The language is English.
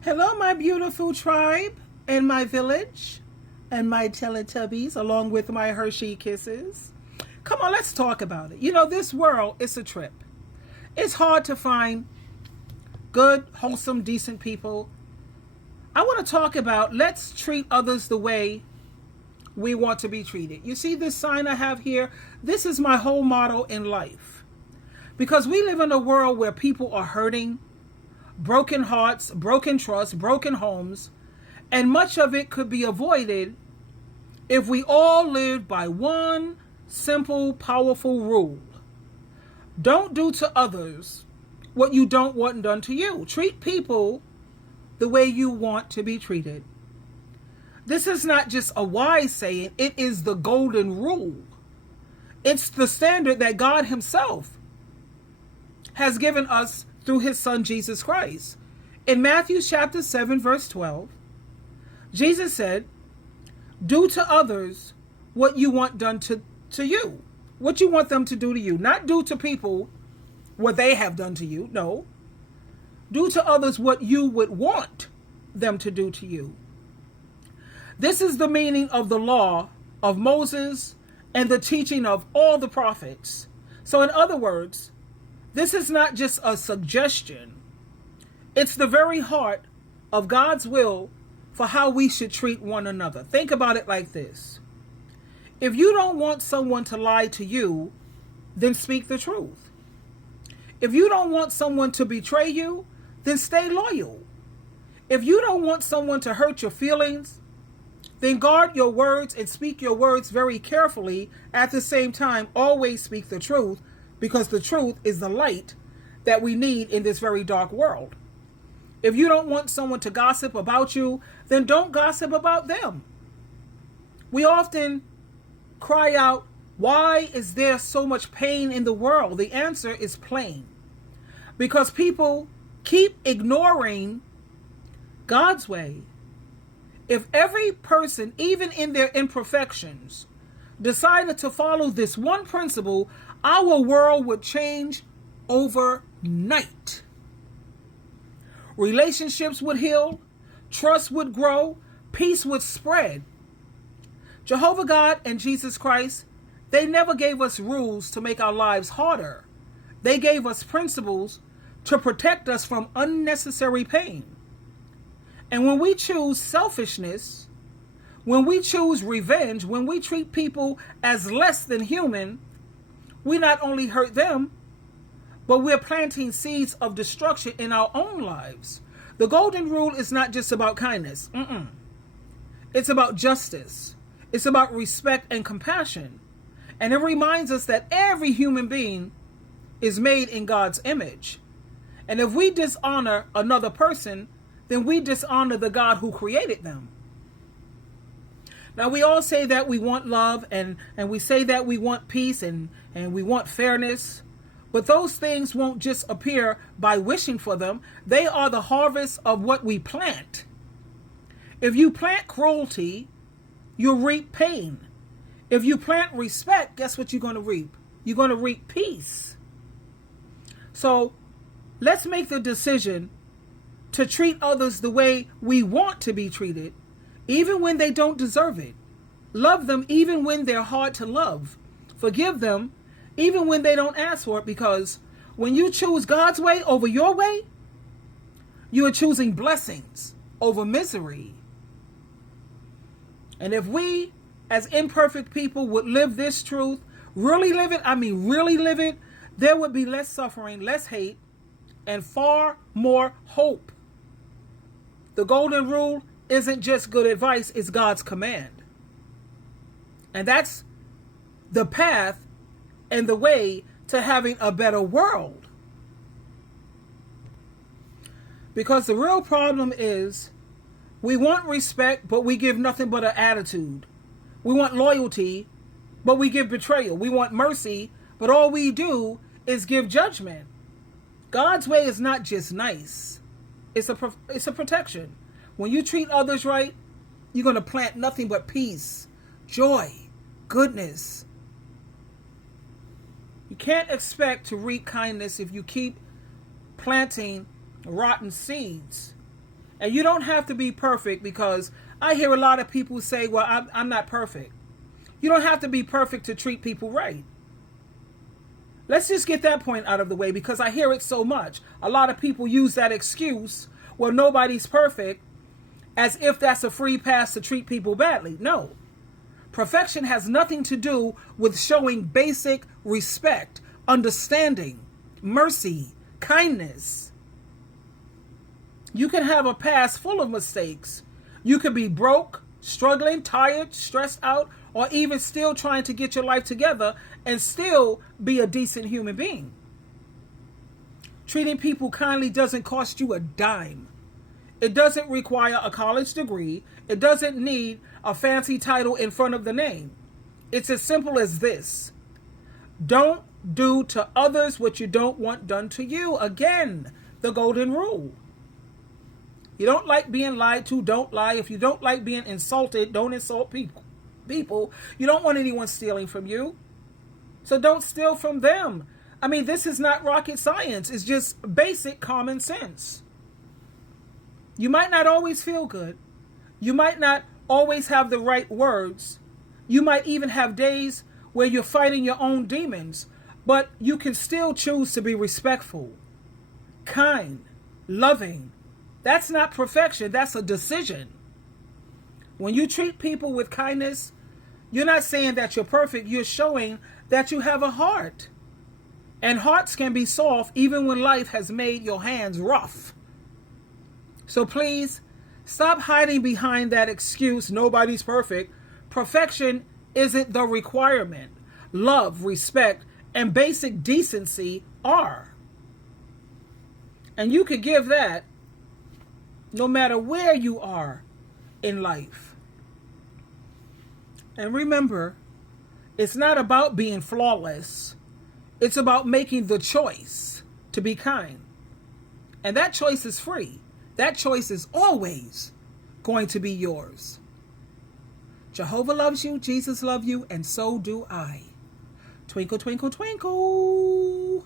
Hello, my beautiful tribe and my village and my Teletubbies, along with my Hershey Kisses. Come on, let's talk about it. You know, this world is a trip. It's hard to find good, wholesome, decent people. I want to talk about let's treat others the way we want to be treated. You see this sign I have here? This is my whole motto in life. Because we live in a world where people are hurting, broken hearts, broken trust, broken homes, and much of it could be avoided if we all lived by one simple, powerful rule. Don't do to others what you don't want done to you. Treat people the way you want to be treated. This is not just a wise saying, it is the golden rule. It's the standard that God Himself has given us through His Son, Jesus Christ. In Matthew chapter 7, verse 12, Jesus said, do to others what you want done to you. What you want them to do to you. Not do to people what they have done to you. No. Do to others what you would want them to do to you. This is the meaning of the law of Moses and the teaching of all the prophets. So in other words, this is not just a suggestion. It's the very heart of God's will for how we should treat one another. Think about it like this. If you don't want someone to lie to you, then speak the truth. If you don't want someone to betray you, then stay loyal. If you don't want someone to hurt your feelings, then guard your words and speak your words very carefully. At the same time, always speak the truth, because the truth is the light that we need in this very dark world. If you don't want someone to gossip about you, then don't gossip about them. We often cry out, why is there so much pain in the world? The answer is plain. Because people keep ignoring God's way. If every person, even in their imperfections, decided to follow this one principle, our world would change overnight. Relationships would heal, trust would grow, peace would spread. Jehovah God and Jesus Christ, they never gave us rules to make our lives harder. They gave us principles to protect us from unnecessary pain. And when we choose selfishness, when we choose revenge, when we treat people as less than human, we not only hurt them, but we're planting seeds of destruction in our own lives. The golden rule is not just about kindness. It's about justice. It's about respect and compassion. And it reminds us that every human being is made in God's image. And if we dishonor another person, then we dishonor the God who created them. Now, we all say that we want love and we say that we want peace and we want fairness. But those things won't just appear by wishing for them. They are the harvest of what we plant. If you plant cruelty, you'll reap pain. If you plant respect, guess what you're going to reap? You're going to reap peace. So let's make the decision to treat others the way we want to be treated, even when they don't deserve it. Love them even when they're hard to love. Forgive them even when they don't ask for it, because when you choose God's way over your way, you are choosing blessings over misery. And if we, as imperfect people, would live this truth, really live it, there would be less suffering, less hate, and far more hope. The golden rule isn't just good advice, it's God's command. And that's the path and the way to having a better world. Because the real problem is we want respect, but we give nothing but an attitude. We want loyalty, but we give betrayal. We want mercy, but all we do is give judgment. God's way is not just nice. It's a protection. When you treat others right, you're going to plant nothing but peace, joy, goodness. You can't expect to reap kindness if you keep planting rotten seeds. And you don't have to be perfect, because I hear a lot of people say, well, I'm not perfect. You don't have to be perfect to treat people right. Let's just get that point out of the way, because I hear it so much. A lot of people use that excuse, well, nobody's perfect, as if that's a free pass to treat people badly. No. Perfection has nothing to do with showing basic respect, understanding, mercy, kindness. You can have a past full of mistakes. You could be broke, struggling, tired, stressed out, or even still trying to get your life together and still be a decent human being. Treating people kindly doesn't cost you a dime. It doesn't require a college degree. It doesn't need a fancy title in front of the name. It's as simple as this. Don't do to others what you don't want done to you. Again, the golden rule. You don't like being lied to, don't lie. If you don't like being insulted, don't insult people. You don't want anyone stealing from you. So don't steal from them. I mean, this is not rocket science. It's just basic common sense. You might not always feel good. You might not always have the right words. You might even have days where you're fighting your own demons, but you can still choose to be respectful, kind, loving. That's not perfection. That's a decision. When you treat people with kindness, you're not saying that you're perfect. You're showing that you have a heart. And hearts can be soft even when life has made your hands rough. So please, stop hiding behind that excuse, nobody's perfect. Perfection isn't the requirement. Love, respect, and basic decency are. And you could give that no matter where you are in life. And remember, it's not about being flawless. It's about making the choice to be kind. And that choice is free. That choice is always going to be yours. Jehovah loves you, Jesus loves you, and so do I. Twinkle, twinkle, twinkle.